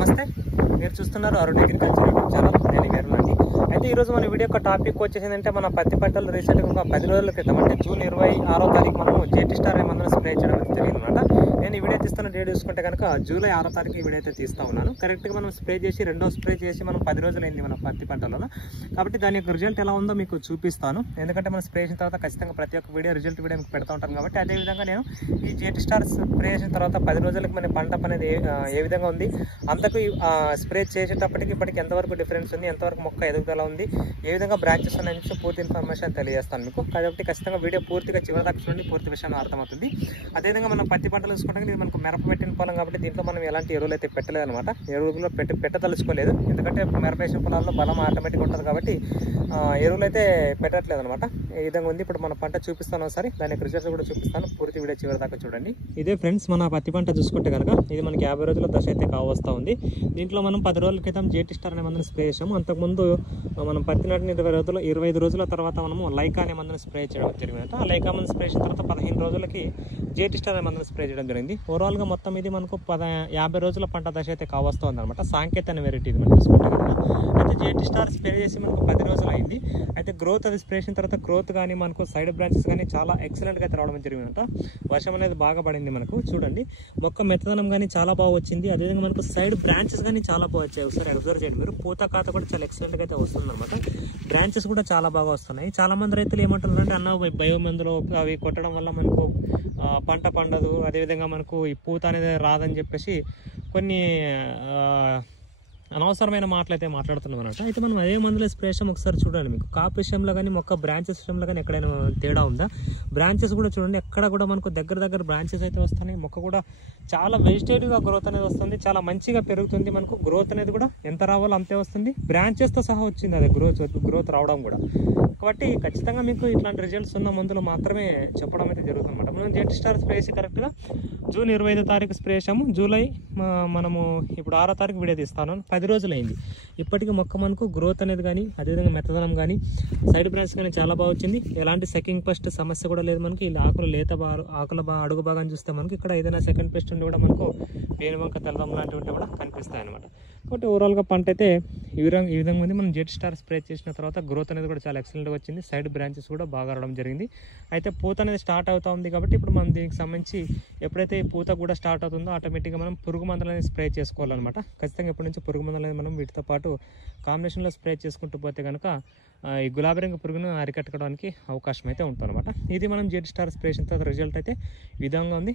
నమస్తే, మీరు చూస్తున్నారు అరుణ్ అగ్రికల్చర్ యూట్యూబ్ ఛానల్. నేను వేరు అండి. అయితే ఈరోజు మన వీడియో యొక్క టాపిక్ వచ్చేసిందంటే మన పత్తి పంటలు రీసెంట్గా ఒక 10 రోజుల క్రితం అంటే జూన్ 26వ తారీఖు మనము జేటీ స్టార్ అనే మందును స్ప్రే చేయడం అయితే జరిగిందన్నమాట. నేను ఈ వీడియో తీస్తున్న డేట్ చూసుకుంటే కనుక జూలై 6వ తారీఖు ఈ వీడియో అయితే తీస్తూ ఉన్నాను. కరెక్ట్గా మనం స్ప్రే చేసి రెండో స్ప్రే చేసి మనం 10 రోజులైంది మన పత్తి పంటలలో. కాబట్టి దాని యొక్క రిజల్ట్ ఎలా ఉందో మీకు చూపిస్తాను. ఎందుకంటే మనం స్ప్రే చేసిన తర్వాత ఖచ్చితంగా ప్రతి ఒక్క వీడియో రిజల్ట్ వీడియో మీకు పెడతా ఉంటాను. కాబట్టి అదేవిధంగా నేను ఈ జేటీ స్టార్ స్ప్రే చేసిన తర్వాత 10 రోజులకి మన పంట అనేది ఏ విధంగా ఉంది, అంతకు స్ప్రే చేసేటప్పటికి ఇప్పటికి ఎంతవరకు డిఫరెన్స్ ఉంది, ఎంతవరకు మొక్క ఎదుగుదల ఉంది, ఏ విధంగా బ్రాంచెస్ ఉన్నాయని చెప్పి పూర్తి ఇన్ఫర్మేషన్ తెలియజేస్తాను మీకు. కాబట్టి ఖచ్చితంగా వీడియో పూర్తిగా చివరి దాకా చూడండి, పూర్తి విషయం అర్థమవుతుంది. అదేవిధంగా మనం పత్తి పంటలు చూసుకుంటే ఇది మనకు మిరప పెట్టిన పొలం కాబట్టి దీంట్లో మనం ఎలాంటి ఎరువులు అయితే పెట్టలేదు అనమాట. ఎరువులు పెట్టదలుచుకోలేదు, ఎందుకంటే మిరప వేసిన పొలాల్లో బలం ఆటోమేటిక్ ఉంటుంది కాబట్టి ఎరువులు అయితే పెట్టట్లేదు అనమాట. ఈ విధంగా ఉంది. ఇప్పుడు మన పంట చూపిస్తాను ఒకసారి, దానికి రిజల్ట్స్ కూడా చూపిస్తాను. పూర్తి వీడియో చివరి దాకా చూడండి. ఇదే ఫ్రెండ్స్ మన పత్తి పంట చూసుకుంటే కనుక ఇది మనకి 50 రోజుల దశ అయితే కావస్తా ఉంది. దీంట్లో మనం 10 రోజుల క్రితం జేటీ స్టార్ అనే మందుని స్ప్రే చేసాము. అంతకుముందు మనం పత్తి నాటిన 25 రోజుల తర్వాత మనము లైకా అనే మందుని స్ప్రే చేయడం జరిగింది. ఆ లైకా మందు స్ప్రే చేసిన తర్వాత 15 రోజులకి జేటీ స్టార్ అనే మందుని స్ప్రే చేయడం జరిగింది. ఓవరాల్గా మొత్తం ఇది మనకు 50 రోజుల పంట దశ అయితే కావస్తుంది అనమాట. సాంకేత అనే వెరైటీ ఇది మనం చూసుకుంటే కనుక. అయితే జేటీ స్టార్ స్ప్రే చేసి మనకు 10 రోజులు అయింది. అయితే గ్రోత్ అది స్ప్రే చేసిన తర్వాత గ్రోత్ కానీ మనకు సైడ్ బ్రాంచెస్ కానీ చాలా ఎక్సలెంట్గా అయితే రావడం జరిగిందంట. వర్షం అనేది బాగా పడింది మనకు. చూడండి మొక్క మెత్తదనం కానీ చాలా బాగా వచ్చింది. అదేవిధంగా మనకు సైడ్ బ్రాంచెస్ కానీ చాలా బాగా వచ్చాయి. ఒకసారి అబ్జర్వ్ చేయండి మీరు. పూత కాత కూడా చాలా ఎక్సలెంట్గా అయితే వస్తుంది అనమాట. బ్రాంచెస్ కూడా చాలా బాగా వస్తున్నాయి. చాలా మంది రైతులు ఏమంటున్నారంటే అన్న బయో మందులు అవి కొట్టడం వల్ల మనకు పంట పండదు, అదేవిధంగా మనకు ఈ పూత అనేది రాదని చెప్పేసి కొన్ని అనవసరమైన మాటలు అయితే మాట్లాడుతున్నాం అనమాట. అయితే మనం అదే మందుల స్ప్రే ఒకసారి చూడండి. మీకు కాపు విషయంలో కానీ మొక్క బ్రాంచెస్ విషయంలో కానీ ఎక్కడైనా తేడా ఉందా? బ్రాంచెస్ కూడా చూడండి, ఎక్కడ కూడా మనకు దగ్గర బ్రాంచెస్ అయితే వస్తున్నాయి. మొక్క కూడా చాలా వెజిటేటివ్గా గ్రోత్ అనేది వస్తుంది, చాలా మంచిగా పెరుగుతుంది. మనకు గ్రోత్ అనేది కూడా ఎంత రావాలో అంతే వస్తుంది. బ్రాంచెస్తో సహా వచ్చింది అది గ్రోత్ రావడం కూడా. కాబట్టి ఖచ్చితంగా మీకు ఇట్లాంటి రిజల్ట్స్ ఉన్న మందులు మాత్రమే చెప్పడం అయితే జరుగుతుంది అనమాట. మనం జేటీ స్టార్ స్ప్రే చేసి కరెక్ట్గా జూన్ 25వ తారీఖు స్ప్రే చేసాము. జూలై మనము ఇప్పుడు 6వ తారీఖు వీడియో తీస్తాను. 10 రోజులు అయింది. ఇప్పటికీ మొక్క మనకు గ్రోత్ అనేది కానీ అదేవిధంగా మెత్తదనం కానీ సైడ్ బ్రాంచ్ కానీ చాలా బాగా వచ్చింది. ఎలాంటి సెకండ్ పెస్ట్ సమస్య కూడా లేదు మనకి. ఇలా ఆకులు ఆకుల అడుగు భాగాన్ని చూస్తే మనకి ఇక్కడ ఏదైనా సెకండ్ పెస్ట్ ఉండి కూడా మనకు పేనుబంక తెల్లదం లాంటివి కూడా కనిపిస్తాయి అనమాట. కాబట్టి ఓవరాల్గా పంట అయితే ఈ విధంగా ఉంది. మనం జెట్ స్టార్ స్ప్రే చేసిన తర్వాత గ్రోత్ అనేది కూడా చాలా ఎక్సలెంట్గా వచ్చింది. సైడ్ బ్రాంచెస్ కూడా బాగా రావడం జరిగింది. అయితే పూత అనేది స్టార్ట్ అవుతా ఉంది కాబట్టి ఇప్పుడు మనం దీనికి సంబంధించి ఎప్పుడైతే ఈ పూత కూడా స్టార్ట్ అవుతుందో ఆటోమేటిక్గా మనం పురుగు మందులు అనేది స్ప్రే చేసుకోవాలన్నమాట. ఖచ్చితంగా ఎప్పటి నుంచి పురుగు మందులు అనేది మనం వీటితో పాటు కాంబినేషన్లో స్ప్రే చేసుకుంటూ పోతే కనుక ఈ గులాబీ రంగు పురుగును అరికట్టుకోవడానికి అవకాశం అయితే ఉంటుంది అనమాట. ఇది మనం జెట్ స్టార్ స్ప్రే చేసిన తర్వాత రిజల్ట్ అయితే ఈ విధంగా ఉంది.